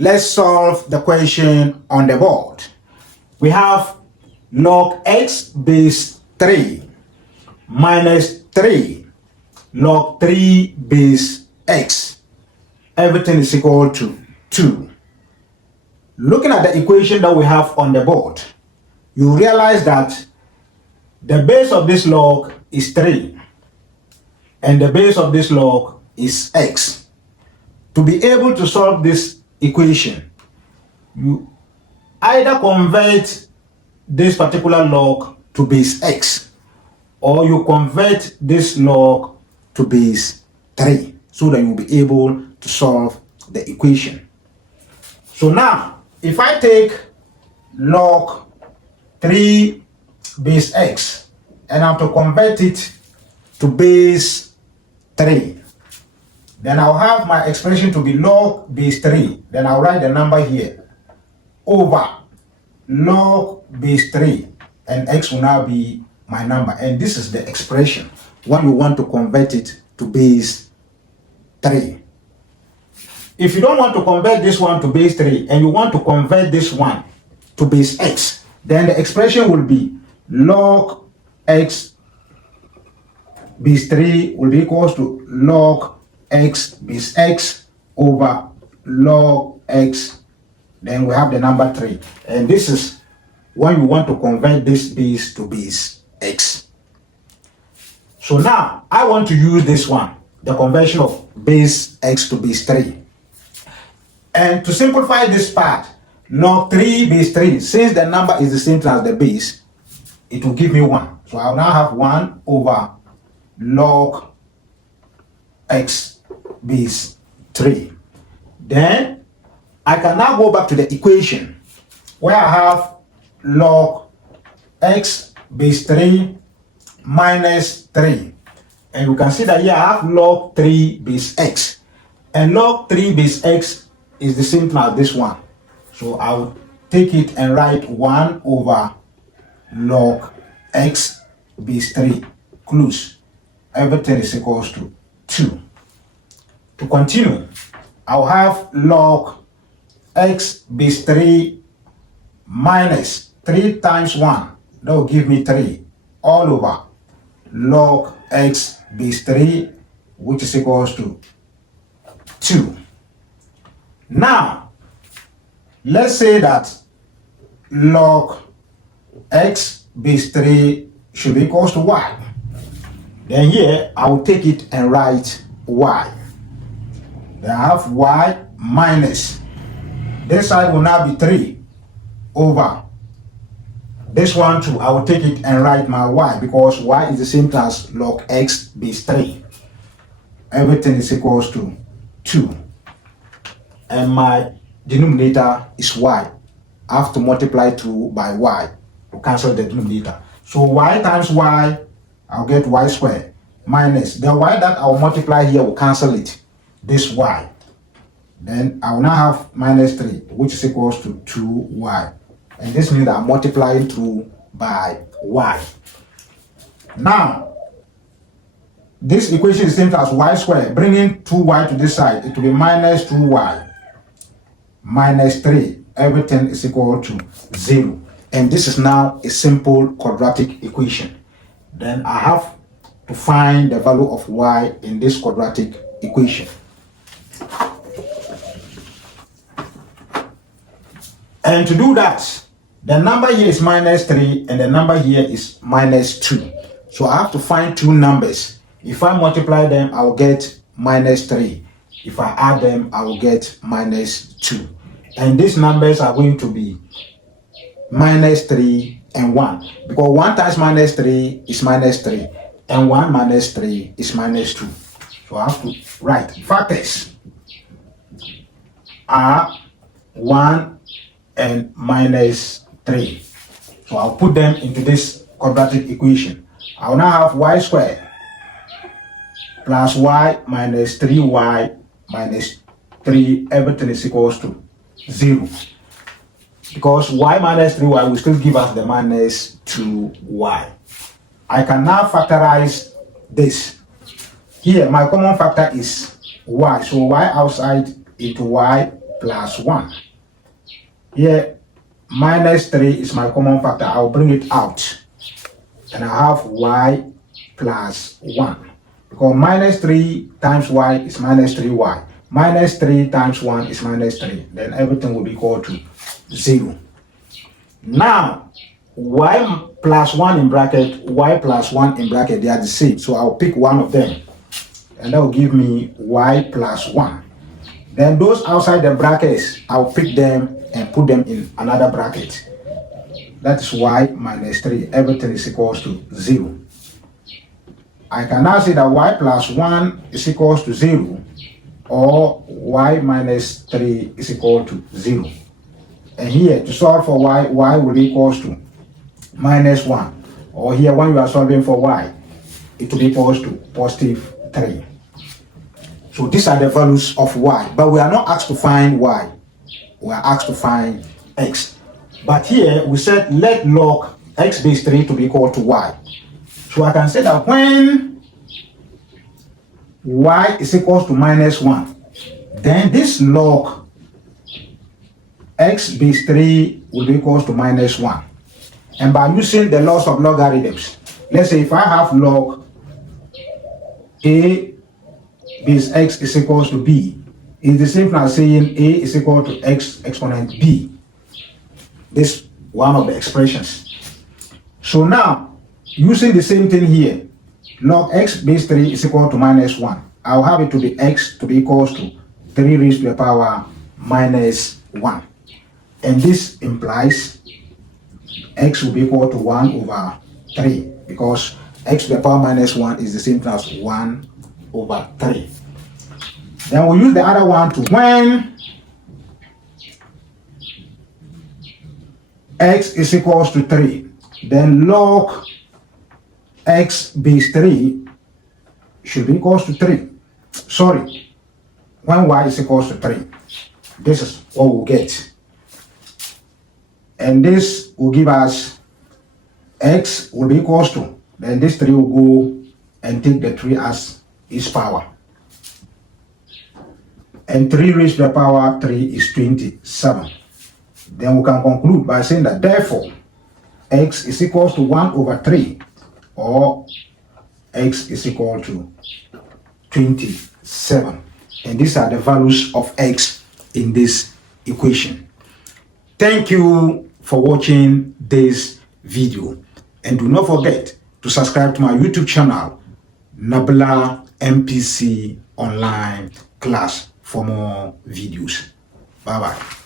let's solve the question on the board. We have log x base 3 minus 3 log 3 base x. Everything is equal to 2. Looking at the equation that we have on the board, you realize that the base of this log is 3 and the base of this log is x. To be able to solve this equation, you either convert this particular log to base x or you convert this log to base 3 so that you'll be able to solve the equation. So now, if I take log 3 base x and I have to convert it to base 3, then I'll have my expression to be log base 3. Then I'll write the number here over log base 3, and x will now be my number. And this is the expression when you want to convert it to base 3. If you don't want to convert this one to base 3 and you want to convert this one to base x, then the expression will be log x base 3 will be equals to log x base x over log x, then we have the number 3. And this is when you want to convert this base to base x. So now I want to use this one, the conversion of base x to base 3. And to simplify this part, log 3 base 3, since the number is the same as the base, it will give me 1. So I'll now have 1 over log x base 3. Then I can now go back to the equation where I have log x base 3 minus 3. And you can see that here I have log 3 base x. And log 3 base x is the same thing as this one. So I'll take it and write 1 over log x base 3 close. Everything is equals to 2. To continue, I'll have log x base 3 minus 3 times 1. That will give me 3 all over log x base 3, which is equals to 2. Now, let's say that log x base 3 should be equals to y. Then here, I will take it and write y. Then I have y minus. This side will now be 3 over this one too. I will take it and write my y because y is the same as log x base 3. Everything is equals to 2. And my denominator is y. I have to multiply 2 by y to cancel the denominator. So y times y, I'll get y squared minus the y that I'll multiply here will cancel it, this y. Then I will now have minus 3, which is equals to 2y. And this means that I'm multiplying 2 by y. Now, this equation is the same as y squared. Bringing 2y to this side, it will be minus 2y minus 3. Everything is equal to 0. And this is now a simple quadratic equation. Then I have to find the value of y in this quadratic equation. And to do that, the number here is minus 3 and the number here is minus 2. So I have to find two numbers. If I multiply them, I will get minus 3. If I add them, I will get minus 2. And these numbers are going to be minus 3 and 1. Because 1 times minus 3 is minus 3. And 1 minus 3 is minus 2. So I have to write factors are 1 and minus 3. So I'll put them into this quadratic equation. I will now have y squared plus y minus 3y minus 3, everything is equals to 0. Because y minus 3y will still give us the minus 2y. I can now factorize this. Here, my common factor is y. So y outside into y plus 1. Here, minus 3 is my common factor. I'll bring it out. And I have y plus 1. Because minus 3 times y is minus 3y. Minus 3 times 1 is minus 3. Then everything will be equal to 0. Now, y plus 1 in bracket, y plus 1 in bracket, they are the same. So I'll pick one of them. And that will give me y plus 1. Then those outside the brackets, I'll pick them and put them in another bracket. That is y minus 3. Everything is equals to 0. I can now say that y plus 1 is equals to 0, or y minus 3 is equal to 0. And here, to solve for y will be equals to minus 1. Or here, when you are solving for y, it will be equals to positive 3. So these are the values of y. But we are not asked to find y. We are asked to find x. But here, we said let log x base 3 to be equal to y. So I can say that when y is equals to minus 1, then this log x base 3 will be equals to minus 1. And by using the laws of logarithms, let's say if I have log a base x is equals to b, it's the same as saying a is equal to x exponent b. This one of the expressions. So now, using the same thing here, log x base 3 is equal to minus 1. I'll have it to be x to be equals to 3 raised to the power minus 1. And this implies x will be equal to 1 over 3, because x to the power minus 1 is the same thing as 1 over 3. Then we'll use the other one to when x is equals to 3, then log x base 3 should be equals to 3. Sorry, when y is equals to 3. This is what we'll get. And this will give us x will be equals to, then this 3 will go and take the 3 as its power. And 3 raised to the power 3 is 27. Then we can conclude by saying that therefore x is equals to 1 over 3, or x is equal to 27. And these are the values of x in this equation. Thank you for watching this video. And do not forget to subscribe to my YouTube channel, Nabla MPC Online Class, for more videos. Bye-bye.